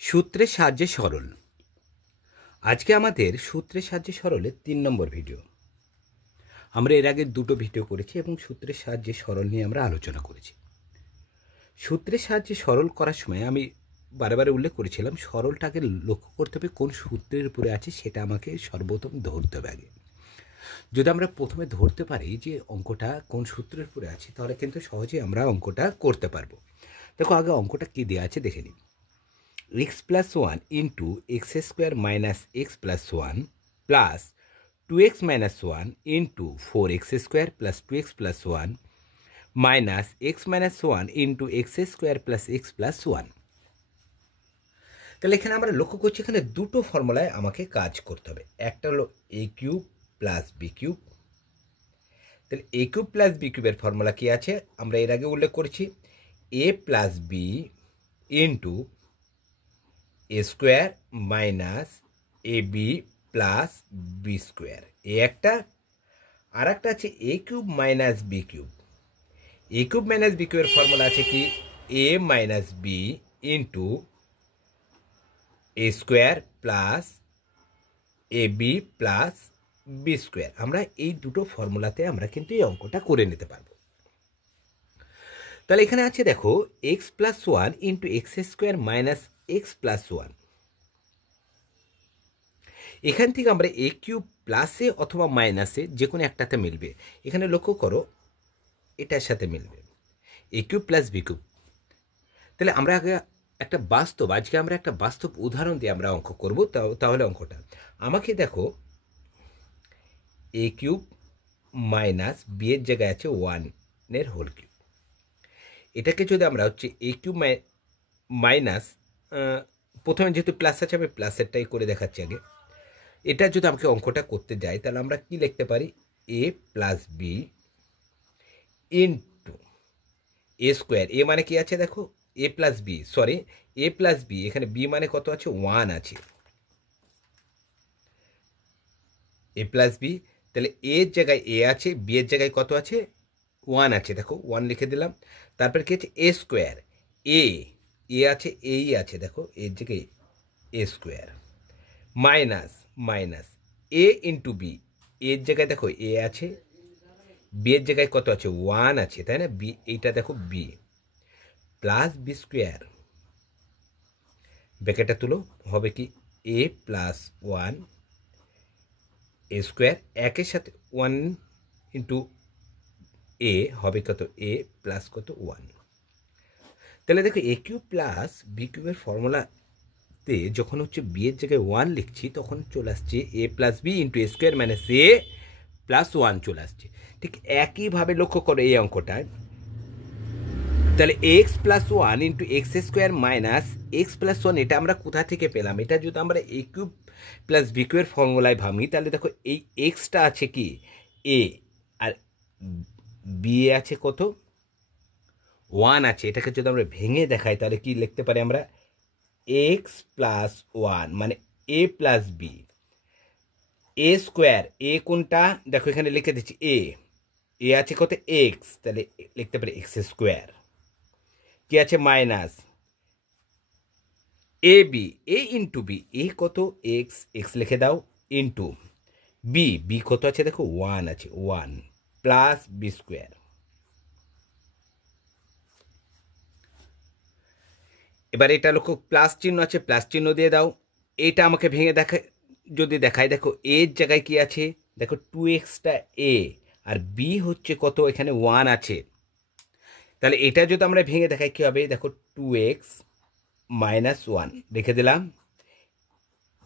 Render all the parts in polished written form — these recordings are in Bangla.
সূত্রের সাহায্যে সরল। আজকে আমাদের সূত্রের সাহায্যে সরলের ৩ নম্বর ভিডিও। আমরা এর আগে দুটো ভিডিও করেছি এবং সূত্রের সাহায্যে সরল নিয়ে আমরা আলোচনা করেছি। সূত্রের সাহায্যে সরল করার সময় আমি বারে উল্লেখ করেছিলাম সরলটাকে লক্ষ্য করতে হবে কোন সূত্রের উপরে আছে সেটা আমাকে সর্বপ্রথম ধরতে হবে আগে। যদি আমরা প্রথমে ধরতে পারি যে অঙ্কটা কোন সূত্রের উপরে আছে তাহলে কিন্তু সহজেই আমরা অঙ্কটা করতে পারবো। দেখো আগে অঙ্কটা কী দেওয়া আছে দেখে নিই। x plus 1 into x square minus x plus 1 plus 2x minus 1 into 4x square plus 2x plus 1 minus x minus 1 into x square plus x plus 1। তাহলে এখানে আমরা লক্ষ্য করছি এখানে দুটো ফর্মুলায় আমাকে কাজ করতে হবে। একটা হলো a cube plus B cube. তাহলে a কিউব প্লাস বি কিউবের ফর্মুলা কি আছে আমরা এর আগে উল্লেখ করেছি a plus B into A square minus A B plus B square. এ একটা আর একটা আছে A cube minus B cube. A cube minus B কিউবের ফর্মুলা আছে কি A minus B into A square plus A B plus B square. আমরা এই দুটো ফর্মুলাতে আমরা কিন্তু এই অঙ্কটা করে নিতে পারবো। তাহলে এখানে আছে দেখো x plus one into X square minus x plus one. এখান থেকে আমরা এ কিউব প্লাসে অথবা মাইনাসে যে কোনো একটাতে মিলবে। এখানে লক্ষ্য করো এটার সাথে মিলবে এ কিউব প্লাস বি কিউব। তাহলে আমরা আগে আজকে আমরা একটা বাস্তব উদাহরণ দিয়ে আমরা অঙ্ক করব। তাহলে অঙ্কটা আমাকে দেখো এ কিউব মাইনাস বি এর জায়গায় আছে ওয়ানের হোল কিউব। এটাকে যদি আমরা হচ্ছে এ কিউব মাইনাস প্রথমে যেহেতু প্লাস আছে আমি প্লাসেরটাই করে দেখাচ্ছি আগে। এটা যদি আমাকে অঙ্কটা করতে যাই তাহলে আমরা কি লিখতে পারি এ plus B into A square. এ মানে কি আছে দেখো এ plus B A plus B, এখানে বি মানে কত আছে 1 আছে এ প্লাস বি। তাহলে এর জায়গায় এ আছে বি এর জায়গায় কত আছে 1 আছে, দেখো 1 লিখে দিলাম। তারপর কি আছে এ স্কোয়ার এ আছে এই আছে দেখো এর জায়গায় এ স্কোয়ার মাইনাস এ ইন্টু বি। এর জায়গায় দেখো এ আছে বি এর জায়গায় কত আছে 1 আছে তাই না বি, এইটা দেখো বি প্লাস বি স্কোয়ার। ব্র্যাকেটটা তুলো হবে কি এ প্লাস 1 এ স্কোয়ার একের সাথে 1 ইন্টু এ হবে কত এ প্লাস কত 1। তাহলে দেখো এ কিউব প্লাস বি কিউবের ফর্মুলাতে যখন হচ্ছে বি এর জায়গায় 1 লিখছি তখন চলে আসছে এ plus B into A square minus A plus 1 চলে আসছে। ঠিক একইভাবে লক্ষ্য করো এই অঙ্কটায়। তাহলে x plus 1 into X square minus x plus 1 এটা আমরা কোথা থেকে পেলাম? এটা যদি আমরা এ কিউব প্লাস বি কিউবের ফর্মুলায় ভাবি তাহলে দেখো এই এক্সটা আছে কি এ আর বি আছে কত 1 আছে। এটাকে যদি আমরা ভেঙে দেখাই তাহলে কি লিখতে পারি আমরা এক্স প্লাস 1 মানে এ প্লাস বি এ স্কোয়ার। এ কোনটা দেখো এখানে লিখে দিচ্ছি এ আছে কত এক্স, তাহলে লিখতে পারি এক্স স্কোয়ার। কি আছে minus A B A into B A কত এক্স লিখে দাও ইন্টু বি কত আছে দেখো 1 আছে 1 প্লাস বি স্কোয়ার। এবার এটা লক্ষ্য প্লাস চিহ্ন আছে প্লাস চিহ্ন দিয়ে দাও। এটা আমাকে ভেঙে দেখাই দেখো এর জায়গায় কি আছে দেখো 2xটা এ আর বি হচ্ছে কত এখানে 1 আছে। তাহলে এটা যদি আমরা ভেঙে দেখাই কি হবে দেখো 2x মাইনাস 1 লিখে দিলাম।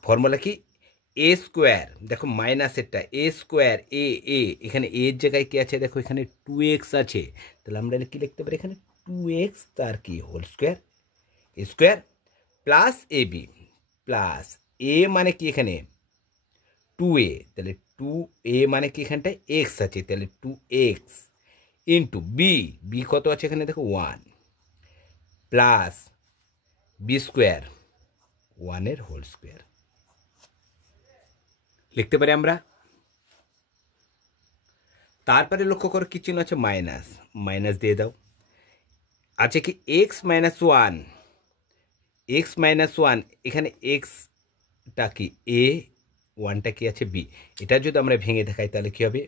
ফর্মুলা কি এ স্কোয়ার দেখো মাইনাস এটা এ স্কোয়ার এ এখানে এর জায়গায় কি আছে দেখো এখানে 2x আছে। তাহলে আমরা কি লিখতে পারি এখানে 2x তার কি whole square plus A B plus এ মানে কি এখানে 2a, তাহলে 2a মানে কি এখানটায় এক্স আছে তাহলে 2x ইন্টু বি কত আছে এখানে দেখো 1 প্লাস বি স্কোয়ার 1 এর হোল স্কোয়ার লিখতে পারি আমরা। তারপরে লক্ষ্য করো কি চিহ্ন আছে মাইনাস দিয়ে দাও। আছে কি x minus 1 x minus one, এখানে এক্সটা কি এ, ওয়ানটা কি আছে বি। এটা যদি আমরা ভেঙে দেখাই তাহলে কী হবে,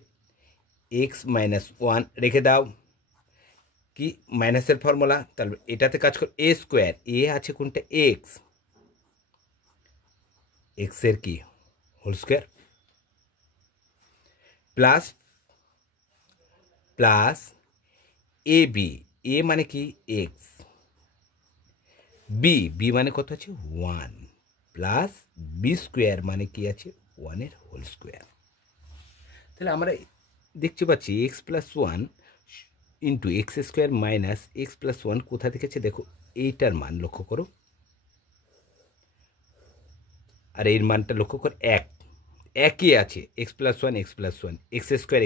এক্স মাইনাস ওয়ান রেখে দাও, কি মাইনাসের ফর্মুলা, তাহলে এটাতে কাজ কর এ স্কোয়ার, এ আছে কোনটা এক্স, এক্সের কি whole square, plus plus A B, এ মানে কি এক্স, বি, বি মানে কত আছে ওয়ান, প্লাস বি স্কোয়ার মানে কি আছে ওয়ানের হোল স্কোয়ার। তাহলে আমরা দেখতে পাচ্ছি x plus one into X square minus x plus one কোথা থেকে আছে দেখো, এইটার মান লক্ষ্য করো, আর এর মানটা লক্ষ্য কর একই আছে, x plus one x plus one, x square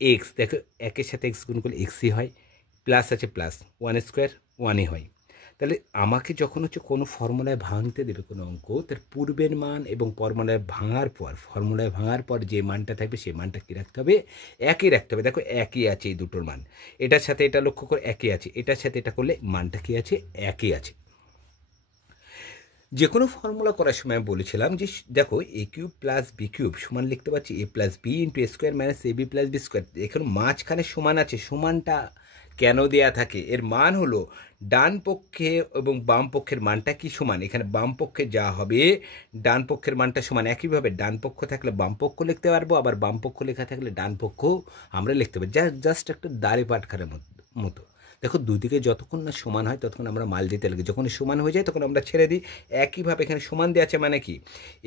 x দেখো একের সাথে এক্স গুণ করলে এক্সই হয়, প্লাস আছে প্লাস ওয়ান স্কোয়ার ওয়ানই হয়। তাহলে আমাকে যখন হচ্ছে কোনো ফর্মুলায় ভাঙতে দেবে কোনো অঙ্ক, তার পূর্বের মান এবং ফর্মুলায় ভাঙার পর যে মানটা থাকবে সেই মানটা কী রাখতে হবে, একই রাখতে হবে। দেখো একই আছে এই দুটোর মান, এটার সাথে এটা লক্ষ্য করে একই আছে, এটার সাথে এটা করলে মানটা কী আছে একই আছে। যে কোনো ফর্মুলা করার সময় বলেছিলাম যে দেখো এ কিউব প্লাস বি কিউব সমান লিখতে পারছি এ plus B into A square minus A B plus B square. এখন মাঝখানে সমান আছে, সমানটা কেন দেয়া থাকে, এর মান হলো ডান পক্ষে এবং বাম পক্ষের মানটা কি সমান, এখানে বাম পক্ষে যা হবে ডান পক্ষের মানটা সমান, একইভাবে ডান পক্ষ থাকলে বাম পক্ষ লিখতে পারবো, আবার বাম পক্ষ লেখা থাকলে ডান পক্ষ আমরা লিখতে পারি, জাস্ট একটা দাড়ি পাটখারের মতো। দেখো দুদিকে যতক্ষণ না সমান হয় ততক্ষণ আমরা মাল দিতে লাগি, যখন সমান হয়ে যায় তখন আমরা ছেড়ে দিই। একইভাবে এখানে সমান দেওয়া আছে মানে কি,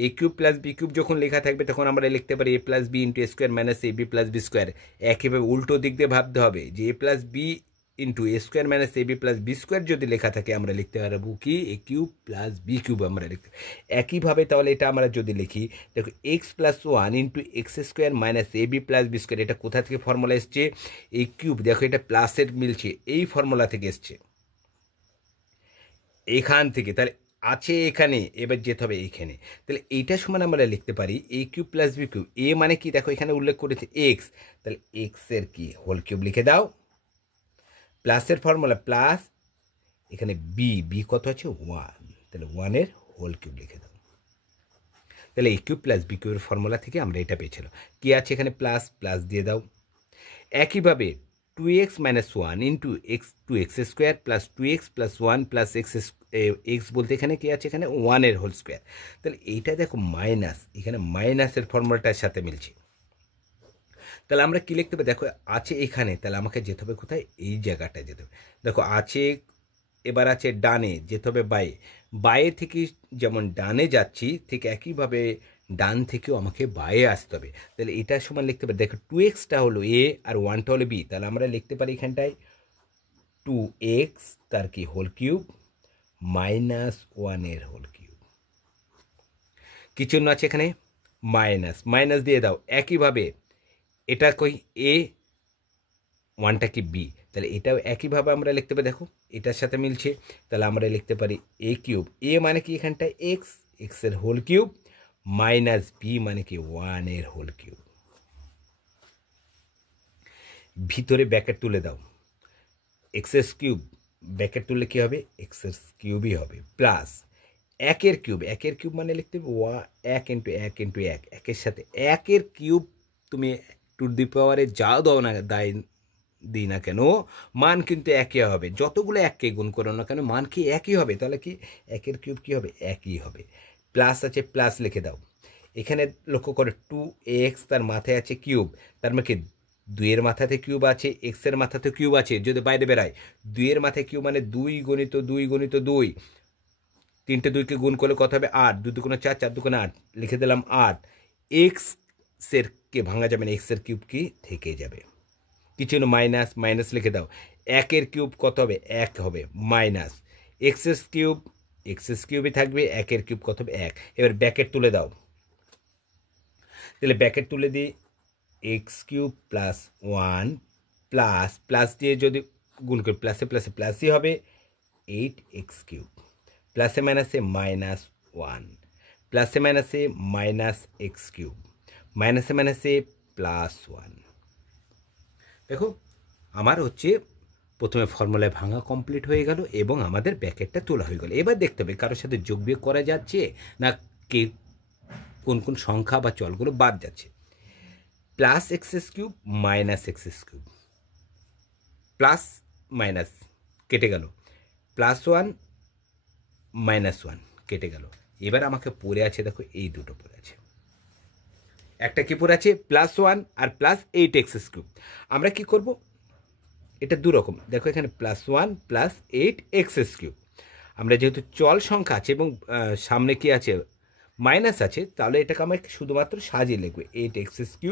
এ কিউব প্লাস বি কিউব যখন লেখা থাকবে তখন আমরা লিখতে পারি এ plus B into A square minus A B plus B square. একইভাবে উল্টো দিক দিয়ে ভাবতে হবে যে এ plus B into A square minus A B plus B square যদি লেখা থাকে আমরা লিখতে পারবো কি এ কিউব প্লাস বি কিউব আমরা লিখতে। একইভাবে তাহলে এটা আমরা যদি লিখি দেখো x plus one into X square minus A B plus B square, এটা কোথা থেকে ফর্মুলা এসছে, এই কিউব দেখো এটা প্লাসের মিলছে, এই ফর্মুলা থেকে এসছে এখান থেকে, তাহলে আছে এখানে, এবার যেতে হবে এইখানে, তাহলে এইটা সমান আমরা লিখতে পারি এ কিউব প্লাস বি কিউব। এ মানে কি দেখো এখানে উল্লেখ করেছে এক্স, তাহলে এক্সের কি হোল কিউব লিখে দাও, প্লাসের ফর্মুলা প্লাস, এখানে বি, বি কত আছে ওয়ান, তাহলে ওয়ানের হোল কিউব লিখে দাও। তাহলে এ কিউব প্লাস বি কিউবের ফর্মুলা থেকে আমরা এটা পেয়েছিলাম, কি আছে এখানে প্লাস, প্লাস দিয়ে দাও। একইভাবে 2x minus one into x two x square plus 2x plus one plus x বলতে এখানে কি আছে, এখানে ওয়ানের হোল স্কোয়ার। তাহলে এইটা দেখো মাইনাস, এখানে মাইনাসের ফর্মুলাটার সাথে মিলছে, তাহলে আমরা কী লিখতে হবে দেখো আছে এখানে, তাহলে আমাকে যেতে হবে কোথায়, এই জায়গাটায় যেতে হবে। দেখো আছে, এবার আছে ডানে, যেতে হবে বায়ে থেকে যেমন ডানে যাচ্ছি ঠিক একইভাবে ডান থেকেও আমাকে বায়ে আসতে হবে। তাহলে এটার সময় লিখতে পারি দেখো 2xটা হলো এ আর 1টা হলো বি, তাহলে আমরা লিখতে পারি এখানটায় 2x তার কি হোল কিউব মাইনাস 1-এর হোল কিউব, কি চিহ্ন আছে এখানে মাইনাস, মাইনাস দিয়ে দাও। একইভাবে এটা কই এ, 1টা কি বি, তাহলে এটাও একইভাবে আমরা লিখতে পারি, দেখো এটার সাথে মিলছে, তাহলে আমরা লিখতে পারি এ কিউব, এ মানে কি এখানটায় এক্স, এক্সের হোল কিউব মাইনাস বি মানে কি 1-এর হোল কিউব। ভিতরে ব্র্যাকেট তুলে দাও, এক্সের কিউব ব্র্যাকেট তুললে কি হবে এক্সের কিউবই হবে, প্লাস একের কিউব মানে লিখতে হবে এক ইন্টু এক ইন্টু এক, একের সাথে একের কিউব তুমি টু দি পাওয়ারে যাও দাও না দিই না কেন মান কিন্তু একই হবে, যতগুলো এককে গুণ করো না কেন মান কি একই হবে, তাহলে কি একের কিউব কি হবে একই হবে। প্লাস আছে প্লাস লিখে দাও, এখানে লক্ষ্য করো 2x তার মাথায় আছে কিউব, তার মানে কি 2-এর মাথাতে কিউব আছে, এক্সের মাথাতে কিউব আছে, যদি বাইরে বেরায় 2-এর মাথায় কিউব মানে 2 গণিত 2 গণিত 2, 3টে 2কে গুণ করলে কত হবে 8, 2 দুগুণে 4, 4 দুগুণে 8, লিখে দিলাম 8। এক্সের কে ভাঙা যাবে না, এক্সের কিউব কি থেকে যাবে, কিছু না মাইনাস, মাইনাস লিখে দাও। একের কিউব কত হবে এক হবে, মাইনাস এক্সেস কিউবই থাকবে, একের কিউব কত হবে এক। এবার ব্র্যাকেট তুলে দাও, তাহলে ব্র্যাকেট তুলে দিই x cube plus 1 plus plus দিয়ে যদি গুণ করি প্লাসে প্লাসে প্লাসই হবে 8x কিউব, প্লাসে মাইনাসে মাইনাস 1, প্লাসে মাইনাসে মাইনাস এক্স কিউব, মাইনাসে মাইনাসে প্লাস 1। দেখো আমার হচ্ছে প্রথমে ফর্মুলায় ভাঙা কমপ্লিট হয়ে গেল এবং আমাদের ব্র্যাকেটটা তোলা হয়ে গেল। এবার দেখতে হবে কারোর সাথে যোগ বিয়োগ করা যাচ্ছে না কে কোন কোন সংখ্যা বা চলগুলো বাদ যাচ্ছে। Plus x cube minus x cube, plus minus কেটে গেল, +1 -1 কেটে গেল। এবার আমাকে পড়ে আছে, দেখো এই দুটো পড়ে আছে, একটা কি পড়ে আছে +1 আর +8x3। আমরা কি করব, এটা দুরকম, দেখো এখানে +1 +8x3। আমরা যেহেতু চল সংখ্যা আছে এবং সামনে কি আছে মাইনাস আছে, তাহলে এটাকে আমরা শুধুমাত্র সাজিয়ে লিখবো 8x3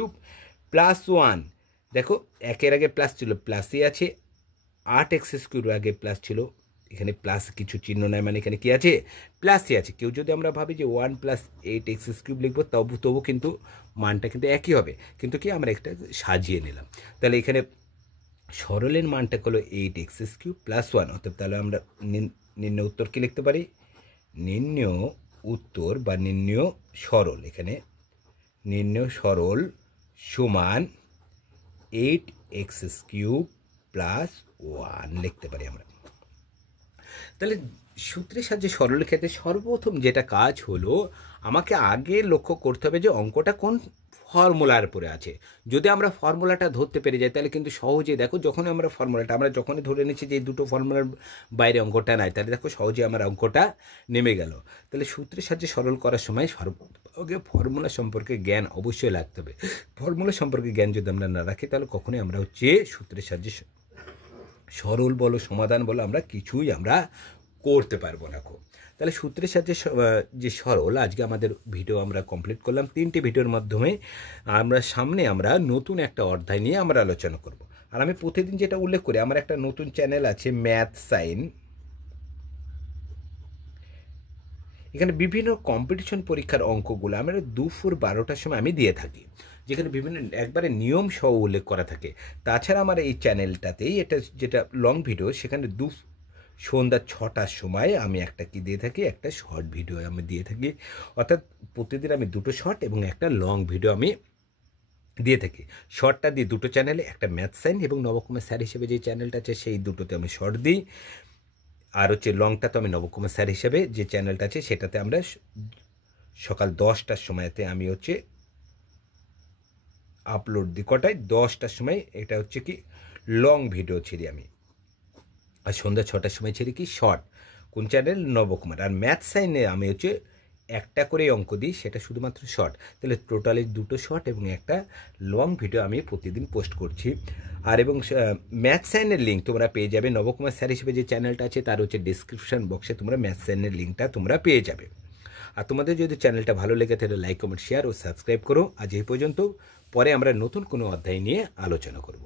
+1। দেখো একের আগে প্লাস ছিল, প্লাসই আছে, 8x3 আগে প্লাস ছিল, এখানে প্লাস কিছু চিহ্ন নাই, মানে এখানে কি আছে প্লাসই আছে। কেউ যদি আমরা ভাবি যে 1 + 8x3 লিখবো, তবু কিন্তু মানটা কিন্তু একই হবে, কিন্তু কি আমরা একটা সাজিয়ে নিলাম। তাহলে এখানে সরলের মানটা হলো 8x3 +1, অর্থাৎ তাহলে আমরা নির্ণয় উত্তর কি লিখতে পারি, নির্ণয় উত্তর বা নির্ণয় সরল, এখানে নির্ণয় সরল সমান 8x3 +1 লিখতে পারি আমরা। তাহলে সূত্রের সাহায্যে সরলের ক্ষেত্রে সর্বপ্রথম যেটা কাজ হলো, আমাকে আগে লক্ষ্য করতে হবে যে অঙ্কটা কোন ফর্মুলার উপরে আছে। যদি আমরা ফর্মুলাটা ধরতে পেরে যাই তাহলে কিন্তু সহজেই, দেখো যখন আমরা যখনই ধরে নিচ্ছি যে এই দুটো ফর্মুলার বাইরে অঙ্কটা নাই, তাহলে দেখো সহজেই আমার অঙ্কটা নেমে গেল। তাহলে সূত্রের সাহায্যে সরল করার সময় সর্বপ্রথম ফর্মুলা সম্পর্কে জ্ঞান অবশ্যই লাগতে হবে। ফর্মুলা সম্পর্কে জ্ঞান যদি আমরা না রাখি, তাহলে কখনোই আমরা সূত্রের সাহায্যে সরল বলো সমাধান বলো আমরা কিছুই আমরা করতে পারবো না। তাহলে সূত্রের সাথে যে সরল, আজকে আমাদের ভিডিও আমরা কমপ্লিট করলাম 3টি ভিডিওর মাধ্যমে। সামনে আমরা নতুন একটা অধ্যায় নিয়ে আমরা আলোচনা করব। আর আমি প্রতিদিন যেটা উল্লেখ করি, আমার একটা নতুন চ্যানেল আছে ম্যাথ সাইন, এখানে বিভিন্ন কম্পিটিশন পরীক্ষার অঙ্কগুলো আমরা দুপুর 12টার সময় আমি দিয়ে থাকি, যেখানে বিভিন্ন একবারে নিয়ম সহ উল্লেখ করা থাকে। তাছাড়া আমার এই চ্যানেলটাতেই এটা যেটা লং ভিডিও, সেখানে সন্ধ্যা 6টার সময় আমি একটা কি দিয়ে থাকি, একটা শর্ট ভিডিও আমি দিয়ে থাকি। অর্থাৎ প্রতিদিন আমি দুটো শর্ট এবং একটা লং ভিডিও আমি দিয়ে থাকি। শর্টটা দিই দুটো চ্যানেলে, একটা ম্যাথ সাইন এবং নবকুমার স্যার হিসেবে যে চ্যানেলটা আছে সেই দুটোতে আমি শর্ট দিই, আর লংটা তো আমি নবকুমার স্যার হিসেবে যে চ্যানেলটা আছে সেটাতে আমরা সকাল 10টার সময়তে আমি আপলোড দিই। কটায়? 10টার সময়। এটা কি লং ভিডিও ছেড়ি আমি, আর সন্ধ্যা 6টার সময় ছেড়ি কি শর্ট। কোন চ্যানেল? নবকুমার। আর ম্যাথ সাইনে আমি একটা করে অঙ্ক দিই, সেটা শুধুমাত্র শর্ট। তাহলে টোটালি দুটো শর্ট এবং একটা লং ভিডিও আমি প্রতিদিন পোস্ট করছি। আর এবং ম্যাথ সাইনের লিঙ্ক তোমরা পেয়ে যাবে নবকুমার স্যার হিসেবে যে চ্যানেলটা আছে তার ডিসক্রিপশন বক্সে তোমরা ম্যাথ সাইনের লিঙ্কটা তোমরা পেয়ে যাবে। আর তোমাদের যদি চ্যানেলটা ভালো লেগে থাকে লাইক কমেন্ট শেয়ার ও সাবস্ক্রাইব করো। আজ এই পর্যন্ত, পরে আমরা নতুন কোনো অধ্যায় নিয়ে আলোচনা করব।